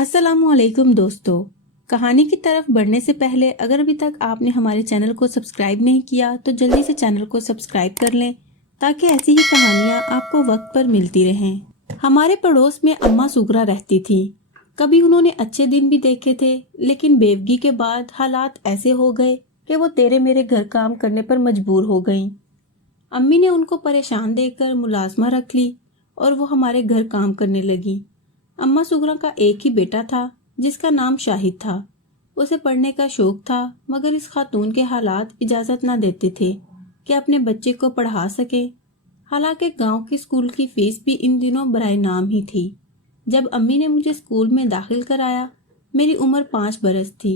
अस्सलामुअलैकुम दोस्तों। कहानी की तरफ बढ़ने से पहले अगर अभी तक आपने हमारे चैनल को सब्सक्राइब नहीं किया तो जल्दी से चैनल को सब्सक्राइब कर लें ताकि ऐसी ही कहानियाँ आपको वक्त पर मिलती रहें। हमारे पड़ोस में अम्मा सुगरा रहती थी। कभी उन्होंने अच्छे दिन भी देखे थे, लेकिन बेवगी के बाद हालात ऐसे हो गए कि वो तेरे मेरे घर काम करने पर मजबूर हो गईं। अम्मी ने उनको परेशान देखकर मुलाजमा रख ली और वो हमारे घर काम करने लगी। अम्मा सुगरा का एक ही बेटा था जिसका नाम शाहिद था। उसे पढ़ने का शौक था, मगर इस खातून के हालात इजाज़त ना देते थे कि अपने बच्चे को पढ़ा सके। हालांकि गांव की स्कूल की फीस भी इन दिनों बराए नाम ही थी। जब अम्मी ने मुझे स्कूल में दाखिल कराया, मेरी उम्र 5 बरस थी।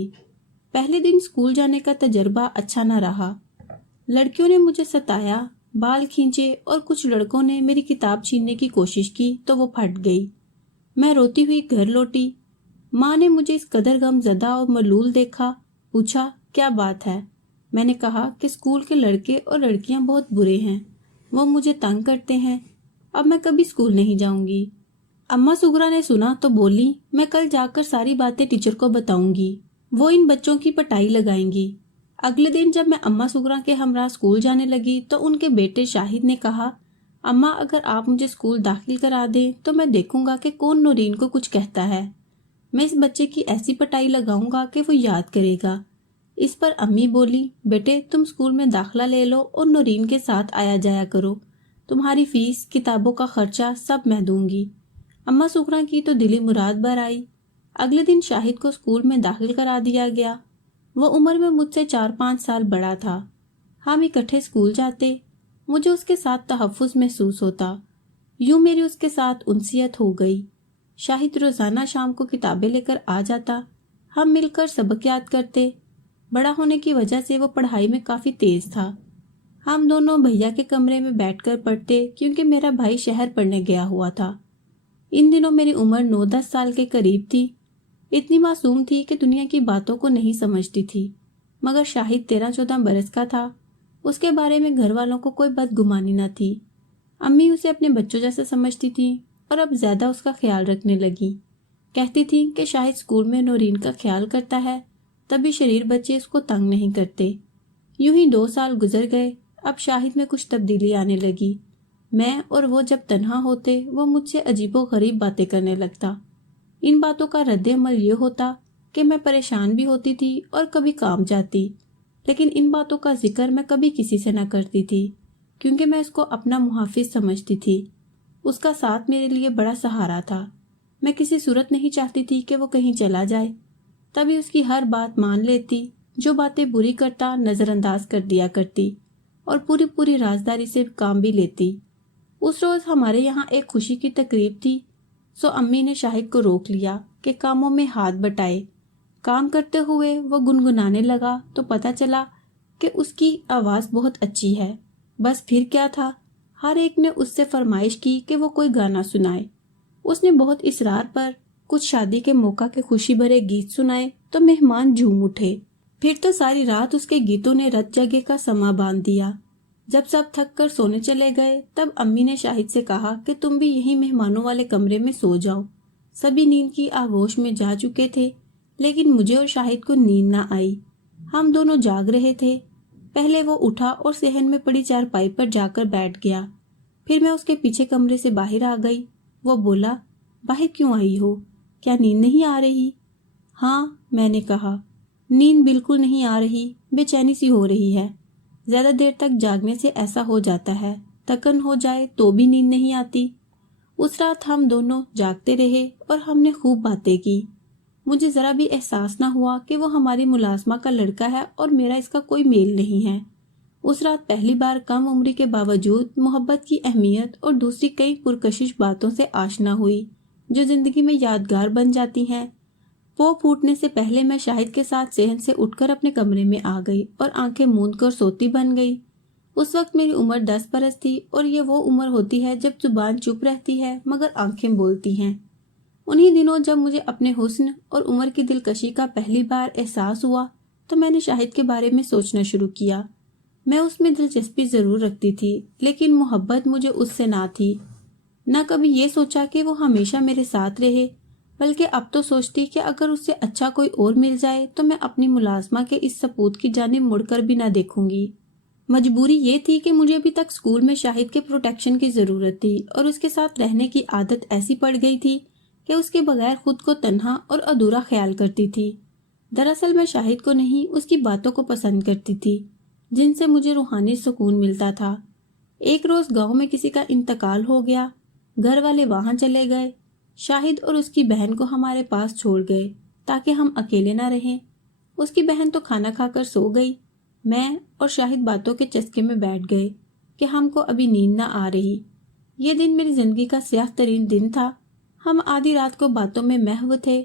पहले दिन स्कूल जाने का तजर्बा अच्छा न रहा। लड़कियों ने मुझे सताया, बाल खींचे और कुछ लड़कों ने मेरी किताब छीनने की कोशिश की तो वो फट गई। मैं रोती हुई घर लौटी। माँ ने मुझे इस कदर गमज़दा और मलूल देखा। पूछा, क्या बात है? मैंने कहा कि स्कूल के लड़के और लड़कियां बहुत बुरे हैं, वो मुझे तंग करते हैं। अब मैं कभी स्कूल नहीं जाऊंगी। अम्मा सुगरा ने सुना तो बोली, मैं कल जाकर सारी बातें टीचर को बताऊंगी, वो इन बच्चों की पिटाई लगाएंगी। अगले दिन जब मैं अम्मा सुगरा के हमरा स्कूल जाने लगी तो उनके बेटे शाहिद ने कहा, अम्मा अगर आप मुझे स्कूल दाखिल करा दें तो मैं देखूंगा कि कौन नूरीन को कुछ कहता है। मैं इस बच्चे की ऐसी पिटाई लगाऊंगा कि वो याद करेगा। इस पर अम्मी बोली, बेटे तुम स्कूल में दाखिला ले लो और नूरीन के साथ आया जाया करो। तुम्हारी फीस, किताबों का खर्चा सब मैं दूंगी। अम्मा सुगरा की तो दिली मुराद भर आई। अगले दिन शाहिद को स्कूल में दाखिल करा दिया गया। वो उम्र में मुझसे 4-5 साल बड़ा था। हम इकट्ठे स्कूल जाते। मुझे उसके साथ तहफ़्फ़ुज़ महसूस होता। यूं मेरी उसके साथ उनसियत हो गई। शाहिद रोज़ाना शाम को किताबें लेकर आ जाता। हम मिलकर सबक याद करते। बड़ा होने की वजह से वो पढ़ाई में काफ़ी तेज़ था। हम दोनों भैया के कमरे में बैठकर पढ़ते क्योंकि मेरा भाई शहर पढ़ने गया हुआ था। इन दिनों मेरी उम्र 9-10 साल के करीब थी। इतनी मासूम थी कि दुनिया की बातों को नहीं समझती थी। मगर शाहिद 13-14 बरस का था। उसके बारे में घर वालों को कोई बदगुमानी न थी। अम्मी उसे अपने बच्चों जैसा समझती थी और अब ज्यादा उसका ख्याल रखने लगी। कहती थी कि शाहिद स्कूल में नूरीन का ख्याल करता है, तभी शरीर बच्चे उसको तंग नहीं करते। यूं ही 2 साल गुजर गए। अब शाहिद में कुछ तब्दीली आने लगी। मैं और वो जब तन्हा होते वो मुझसे अजीबो गरीब बातें करने लगता। इन बातों का रद्द-ए-अमल ये होता कि मैं परेशान भी होती थी और कभी काम जाती, लेकिन इन बातों का जिक्र मैं कभी किसी से न करती थी क्योंकि मैं उसको अपना मुहाफिज समझती थी। उसका साथ मेरे लिए बड़ा सहारा था। मैं किसी सूरत नहीं चाहती थी कि वो कहीं चला जाए। तभी उसकी हर बात मान लेती। जो बातें बुरी करता नज़रअंदाज कर दिया करती और पूरी पूरी राजदारी से काम भी लेती। उस रोज़ हमारे यहाँ एक खुशी की तकरीब थी, सो अम्मी ने शाहिद को रोक लिया कि कामों में हाथ बटाए। काम करते हुए वो गुनगुनाने लगा तो पता चला कि उसकी आवाज़ बहुत अच्छी है। बस फिर क्या था, हर एक ने उससे फरमाइश की कि वो कोई गाना सुनाए। उसने बहुत इसरार पर कुछ शादी के मौका के खुशी भरे गीत सुनाए तो मेहमान झूम उठे। फिर तो सारी रात उसके गीतों ने रत जगह का समा बांध दिया। जब सब थक कर सोने चले गए तब अम्मी ने शाहिद से कहा कि तुम भी यहीं मेहमानों वाले कमरे में सो जाओ। सभी नींद की आगोश में जा चुके थे, लेकिन मुझे और शाहिद को नींद ना आई। हम दोनों जाग रहे थे। पहले वो उठा और सेहन में पड़ी चारपाई पर जाकर बैठ गया। फिर मैं उसके पीछे कमरे से बाहर आ गई। वो बोला, बाहर क्यों आई हो? क्या नींद नहीं आ रही? हाँ, मैंने कहा। नींद बिल्कुल नहीं आ रही, बेचैनी सी हो रही है। ज्यादा देर तक जागने से ऐसा हो जाता है, थकन हो जाए तो भी नींद नहीं आती। उस रात हम दोनों जागते रहे और हमने खूब बातें की। मुझे जरा भी एहसास ना हुआ कि वो हमारी मुलाजमा का लड़का है और मेरा इसका कोई मेल नहीं है। उस रात पहली बार कम उम्र के बावजूद मोहब्बत की अहमियत और दूसरी कई पुरकशिश बातों से आशना हुई जो जिंदगी में यादगार बन जाती हैं। वो फूटने से पहले मैं शाहिद के साथ सेहन से उठकर अपने कमरे में आ गई और आंखें मूंद कर सोती बन गई। उस वक्त मेरी उम्र 10 बरस थी और ये वो उम्र होती है जब जुबान चुप रहती है मगर आंखें बोलती हैं। उन्हीं दिनों जब मुझे अपने हुस्न और उम्र की दिलकशी का पहली बार एहसास हुआ तो मैंने शाहिद के बारे में सोचना शुरू किया। मैं उसमें दिलचस्पी जरूर रखती थी, लेकिन मोहब्बत मुझे उससे ना थी। न कभी ये सोचा कि वो हमेशा मेरे साथ रहे। बल्कि अब तो सोचती कि अगर उससे अच्छा कोई और मिल जाए तो मैं अपनी मुलाजमा के इस सपूत की जानिब मुड़कर भी ना देखूंगी। मजबूरी ये थी कि मुझे अभी तक स्कूल में शाहिद के प्रोटेक्शन की जरूरत थी और उसके साथ रहने की आदत ऐसी पड़ गई थी कि उसके बगैर खुद को तन्हा और अधूरा ख्याल करती थी। दरअसल मैं शाहिद को नहीं, उसकी बातों को पसंद करती थी जिनसे मुझे रूहानी सुकून मिलता था। एक रोज गांव में किसी का इंतकाल हो गया। घर वाले वहां चले गए। शाहिद और उसकी बहन को हमारे पास छोड़ गए ताकि हम अकेले ना रहें। उसकी बहन तो खाना खाकर सो गई। मैं और शाहिद बातों के चस्के में बैठ गए कि हमको अभी नींद ना आ रही। ये दिन मेरी जिंदगी का स्याह तरीन दिन था। हम आधी रात को बातों में महव थे।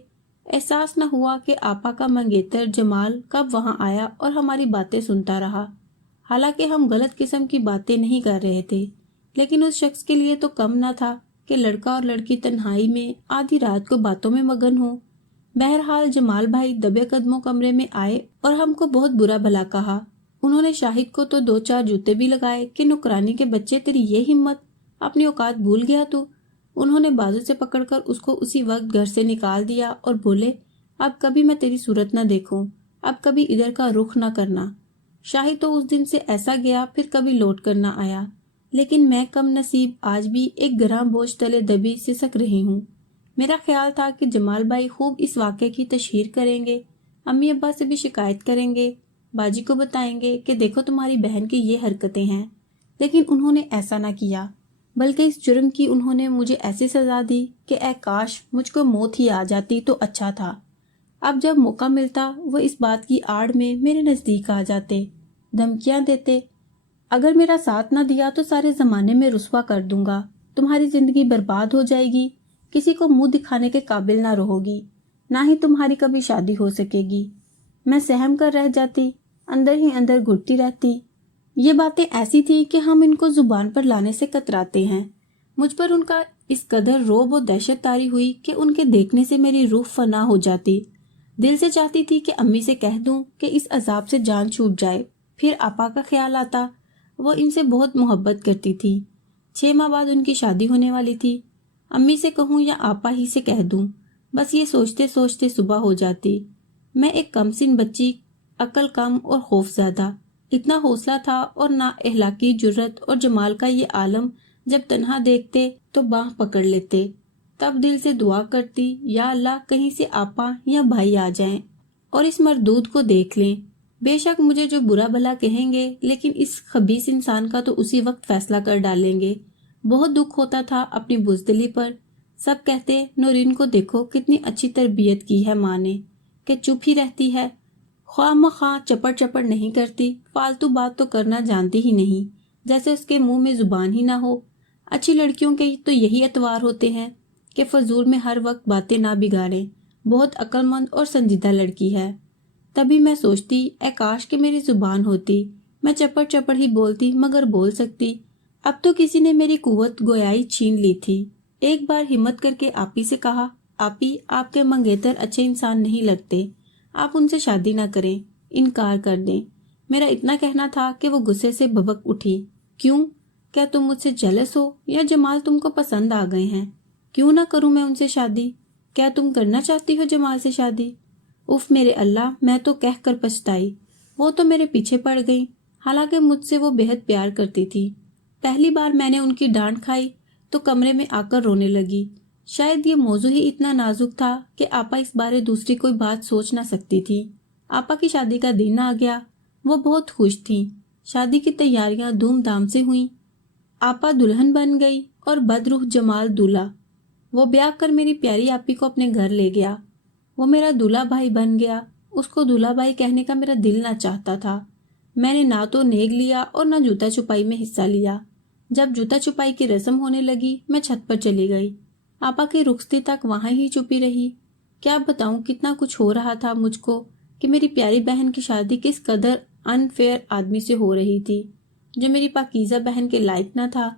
एहसास न हुआ कि आपा का मंगेतर जमाल कब वहां आया और हमारी बातें सुनता रहा। हालांकि हम गलत किस्म की बातें नहीं कर रहे थे, लेकिन उस शख्स के लिए तो कम न था कि लड़का और लड़की तन्हाई में आधी रात को बातों में मगन हो। बहरहाल जमाल भाई दबे कदमों कमरे में आए और हमको बहुत बुरा भला कहा। उन्होंने शाहिद को तो 2-4 जूते भी लगाए कि नुकरानी के बच्चे, तेरी ये हिम्मत, अपनी औकात भूल गया तू। उन्होंने बाजू से पकड़कर उसको उसी वक्त घर से निकाल दिया और बोले, अब कभी मैं तेरी सूरत न देखूं, अब कभी इधर का रुख न करना। शाहिद तो उस दिन से ऐसा गया, फिर कभी लौट कर न आया। लेकिन मैं कम नसीब आज भी एक ग्राम बोझ तले दबी सिसक रही हूँ। मेरा ख्याल था कि जमाल भाई खूब इस वाक़े की तशहीर करेंगे, अम्मी अब्बा से भी शिकायत करेंगे, बाजी को बताएंगे कि देखो तुम्हारी बहन की ये हरकतें हैं। लेकिन उन्होंने ऐसा ना किया, बल्कि इस जुर्म की उन्होंने मुझे ऐसी सजा दी कि ऐ काश मुझको मौत ही आ जाती तो अच्छा था। अब जब मौका मिलता वो इस बात की आड़ में मेरे नज़दीक आ जाते, धमकियां देते, अगर मेरा साथ ना दिया तो सारे ज़माने में रुस्वा कर दूंगा, तुम्हारी ज़िंदगी बर्बाद हो जाएगी, किसी को मुंह दिखाने के काबिल ना रहोगी, ना ही तुम्हारी कभी शादी हो सकेगी। मैं सहम कर रह जाती, अंदर ही अंदर घुटती रहती। ये बातें ऐसी थी कि हम इनको जुबान पर लाने से कतराते हैं। मुझ पर उनका इस कदर रोब और दहशत तारी हुई कि उनके देखने से मेरी रूह फना हो जाती। दिल से चाहती थी कि अम्मी से कह दूं कि इस अजाब से जान छूट जाए। फिर आपा का ख्याल आता, वो इनसे बहुत मोहब्बत करती थी। 6 माह बाद उनकी शादी होने वाली थी। अम्मी से कहूं या आपा ही से कह दूं, बस ये सोचते सोचते सुबह हो जाती। मैं एक कमसिन बच्ची, अकल कम और खौफ ज्यादा। इतना हौसला था और ना एहलाकी जुर्रत, और जमाल का ये आलम जब तन्हा देखते तो बाह पकड़ लेते। तब दिल से दुआ करती, या अल्लाह कहीं से आपा या भाई आ जाएं और इस मरदूद को देख लें। बेशक मुझे जो बुरा भला कहेंगे, लेकिन इस खबीस इंसान का तो उसी वक्त फैसला कर डालेंगे। बहुत दुख होता था अपनी बुजदिली पर। सब कहते, नूरीन को देखो कितनी अच्छी तरबियत की है माँ ने, कि चुप ही रहती है, ख्वाह चपड़ चपड़ नहीं करती, फालतू बात तो करना जानती ही नहीं, जैसे उसके मुंह में जुबान ही ना हो। अच्छी लड़कियों के तो यही एतवार होते हैं कि फजूल में हर वक्त बातें ना बिगाड़ें। बहुत अक्लमंद और संजीदा लड़की है। तभी मैं सोचती, ए काश कि मेरी जुबान होती, मैं चपड़ चपड़ ही बोलती मगर बोल सकती। अब तो किसी ने मेरी कुव्वत गोयाई छीन ली थी। एक बार हिम्मत करके आपी से कहा, आपी आपके मंगेतर अच्छे इंसान नहीं लगते, आप उनसे शादी ना करें, इनकार कर दें। मेरा इतना कहना था कि वो गुस्से से भभक उठी। क्यों? क्या तुम मुझसे जेलस हो या जमाल तुमको पसंद आ गए हैं? क्यों ना करूं मैं उनसे शादी? क्या तुम करना चाहती हो जमाल से शादी? उफ मेरे अल्लाह, मैं तो कह कर पछताई। वो तो मेरे पीछे पड़ गई, हालांकि मुझसे वो बेहद प्यार करती थी। पहली बार मैंने उनकी डांट खाई तो कमरे में आकर रोने लगी। शायद ये मौजू ही इतना नाजुक था कि आपा इस बारे दूसरी कोई बात सोच ना सकती थी। आपा की शादी का दिन आ गया। वो बहुत खुश थी। शादी की तैयारियां धूमधाम से हुई। आपा दुल्हन बन गई और बदरूह जमाल दूल्हा। वो ब्याह कर मेरी प्यारी आपी को अपने घर ले गया। वो मेरा दूल्हा भाई बन गया। उसको दूल्हा भाई कहने का मेरा दिल ना चाहता था। मैंने ना तो नेग लिया और ना जूता छुपाई में हिस्सा लिया। जब जूता छुपाई की रस्म होने लगी, मैं छत पर चली गई। आपा की रुखसती तक वहां ही छुपी रही। क्या बताऊं कितना कुछ हो रहा था मुझको, कि मेरी प्यारी बहन की शादी किस कदर अनफेयर आदमी से हो रही थी, जो मेरी पाकीज़ा बहन के लायक न था।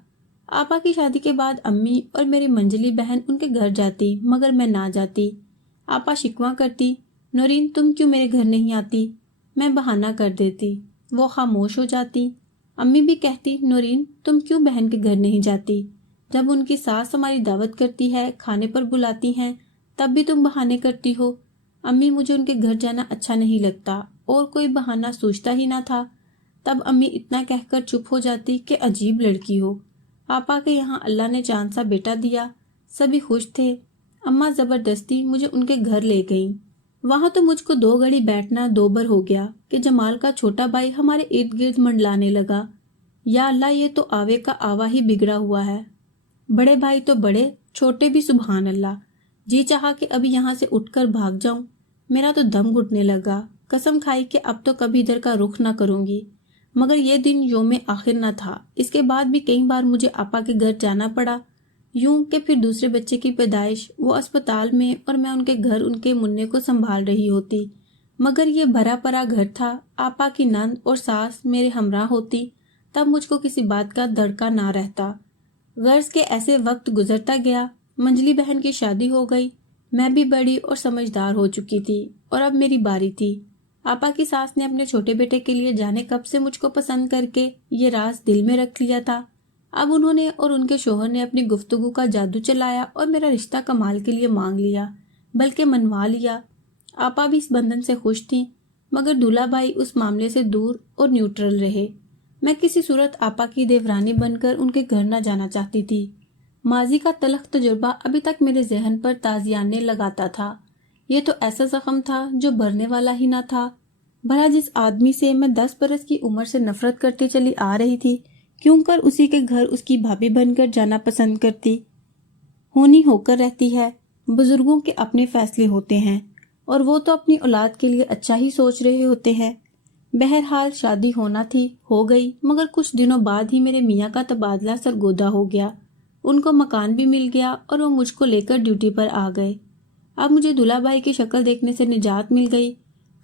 आपा की शादी के बाद अम्मी और मेरी मंजली बहन उनके घर जाती, मगर मैं ना जाती। आपा शिकवा करती, नूरीन तुम क्यों मेरे घर नहीं आती? मैं बहाना कर देती। वो खामोश हो जाती। अम्मी भी कहती, नूरीन तुम क्यों बहन के घर नहीं जाती? जब उनकी सास हमारी दावत करती है, खाने पर बुलाती हैं, तब भी तुम बहाने करती हो। अम्मी, मुझे उनके घर जाना अच्छा नहीं लगता, और कोई बहाना सोचता ही ना था। तब अम्मी इतना कहकर चुप हो जाती कि अजीब लड़की हो, आपा के यहाँ अल्लाह ने चांद सा बेटा दिया। सभी खुश थे। अम्मा जबरदस्ती मुझे उनके घर ले गईं। वहां तो मुझको 2 घड़ी बैठना दोबर हो गया कि जमाल का छोटा भाई हमारे इर्द गिर्द मंडलाने लगा। या अल्लाह, ये तो आवे का आवा ही बिगड़ा हुआ है। बड़े भाई तो बड़े, छोटे भी सुभान अल्लाह। जी चाहा कि अभी यहाँ से उठकर भाग जाऊं। मेरा तो दम घुटने लगा। कसम खाई कि अब तो कभी इधर का रुख ना करूंगी। मगर ये दिन योम आखिर न था। इसके बाद भी कई बार मुझे आपा के घर जाना पड़ा। यूं कि फिर दूसरे बच्चे की पैदाइश, वो अस्पताल में, और मैं उनके घर उनके मुन्ने को संभाल रही होती। मगर ये भरा पड़ा घर था। आपा की नंद और सास मेरे हमरा होती, तब मुझको किसी बात का दड़का ना रहता। गर्ज के ऐसे वक्त गुजरता गया। मंजली बहन की शादी हो गई। मैं भी बड़ी और समझदार हो चुकी थी, और अब मेरी बारी थी। आपा की सास ने अपने छोटे बेटे के लिए जाने कब से मुझको पसंद करके ये राज दिल में रख लिया था। अब उन्होंने और उनके शोहर ने अपनी गुफ्तगू का जादू चलाया और मेरा रिश्ता कमाल के लिए मांग लिया, बल्कि मनवा लिया। आपा भी इस बंधन से खुश थी, मगर दूल्हा भाई उस मामले से दूर और न्यूट्रल रहे। मैं किसी सूरत आपा की देवरानी बनकर उनके घर न जाना चाहती थी। माजी का तलख तजुर्बा अभी तक मेरे जहन पर ताजियाने लगाता था। ये तो ऐसा जख्म था जो भरने वाला ही ना था। भला जिस आदमी से मैं 10 बरस की उम्र से नफरत करती चली आ रही थी, क्यों कर उसी के घर उसकी भाभी बनकर जाना पसंद करती। होनी होकर रहती है। बुजुर्गों के अपने फैसले होते हैं, और वो तो अपनी औलाद के लिए अच्छा ही सोच रहे होते हैं। बहरहाल शादी होना थी, हो गई। मगर कुछ दिनों बाद ही मेरे मियाँ का तबादला सरगोदा हो गया। उनको मकान भी मिल गया और वो मुझको लेकर ड्यूटी पर आ गए। अब मुझे दूल्हा भाई की शक्ल देखने से निजात मिल गई।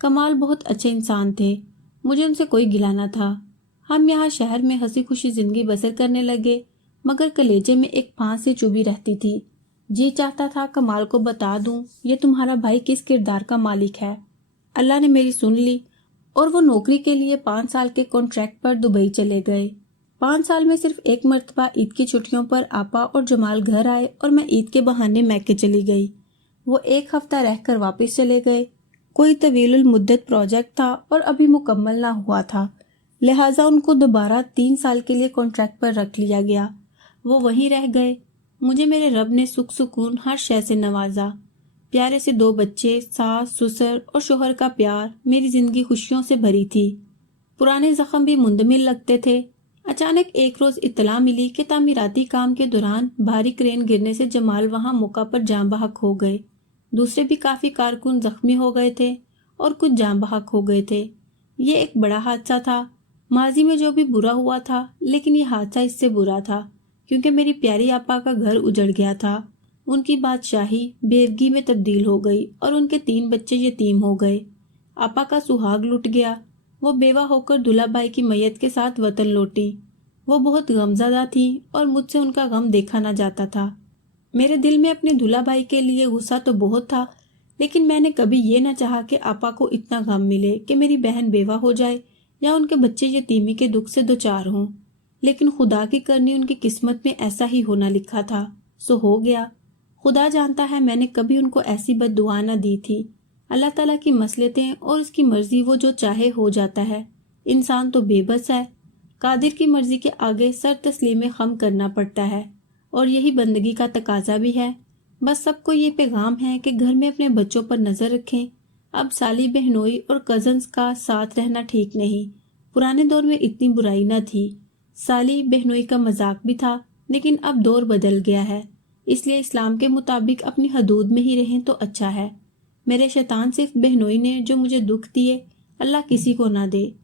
कमाल बहुत अच्छे इंसान थे, मुझे उनसे कोई गिला न था। हम यहाँ शहर में हंसी खुशी जिंदगी बसर करने लगे, मगर कलेजे में एक फांस सी चुभी रहती थी। जी चाहता था कमाल को बता दूं ये तुम्हारा भाई किस किरदार का मालिक है। अल्लाह ने मेरी सुन ली, और वो नौकरी के लिए 5 साल के कॉन्ट्रैक्ट पर दुबई चले गए। 5 साल में सिर्फ एक मर्तबा ईद की छुट्टियों पर आपा और जमाल घर आए, और मैं ईद के बहाने मैके चली गई। वो 1 हफ्ता रहकर वापस चले गए। कोई तवीलुल मुद्दत प्रोजेक्ट था और अभी मुकम्मल ना हुआ था, लिहाजा उनको दोबारा 3 साल के लिए कॉन्ट्रैक्ट पर रख लिया गया। वो वहीं रह गए। मुझे मेरे रब ने सुख सुकून हर शय से नवाजा। प्यारे से 2 बच्चे, सास ससुर और शोहर का प्यार, मेरी जिंदगी खुशियों से भरी थी। पुराने जख्म भी मुंदमिल लगते थे। अचानक एक रोज इत्तला मिली कि तामीराती काम के दौरान भारी क्रेन गिरने से जमाल वहां मौका पर जान बहक हो गए। दूसरे भी काफी कारकुन जख्मी हो गए थे और कुछ जान बहक हो गए थे। ये एक बड़ा हादसा था। माजी में जो भी बुरा हुआ था, लेकिन ये हादसा इससे बुरा था, क्योंकि मेरी प्यारी आपा का घर उजड़ गया था। उनकी बादशाही बेवगी में तब्दील हो गई और उनके 3 बच्चे यतीम हो गए। आपा का सुहाग लुट गया। वो बेवा होकर दूल्हा भाई की मैयत के साथ वतन लौटी। वो बहुत गमज़दा थी और मुझसे उनका गम देखा ना जाता था। मेरे दिल में अपने दूल्हा भाई के लिए गुस्सा तो बहुत था, लेकिन मैंने कभी ये ना चाहा कि आपा को इतना गम मिले कि मेरी बहन बेवा हो जाए या उनके बच्चे यतीमी के दुख से दोचार हों। लेकिन खुदा की करनी उनकी किस्मत में ऐसा ही होना लिखा था, सो हो गया। खुदा जानता है मैंने कभी उनको ऐसी बद्दुआ ना दी थी। अल्लाह ताला की मसलतें और उसकी मर्जी, वो जो चाहे हो जाता है। इंसान तो बेबस है। कादिर की मर्जी के आगे सर तस्लीम खम करना पड़ता है, और यही बंदगी का तकाजा भी है। बस सबको ये पैगाम है कि घर में अपने बच्चों पर नजर रखें। अब साली बहनोई और कजन्स का साथ रहना ठीक नहीं। पुराने दौर में इतनी बुराई न थी। साली बहनोई का मजाक भी था, लेकिन अब दौर बदल गया है, इसलिए इस्लाम के मुताबिक अपनी हदूद में ही रहें तो अच्छा है। मेरे शैतान सिर्फ बहनोई ने जो मुझे दुख दिए, अल्लाह किसी को ना दे।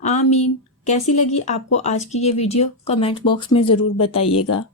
आमीन। कैसी लगी आपको आज की ये वीडियो? कमेंट बॉक्स में ज़रूर बताइएगा।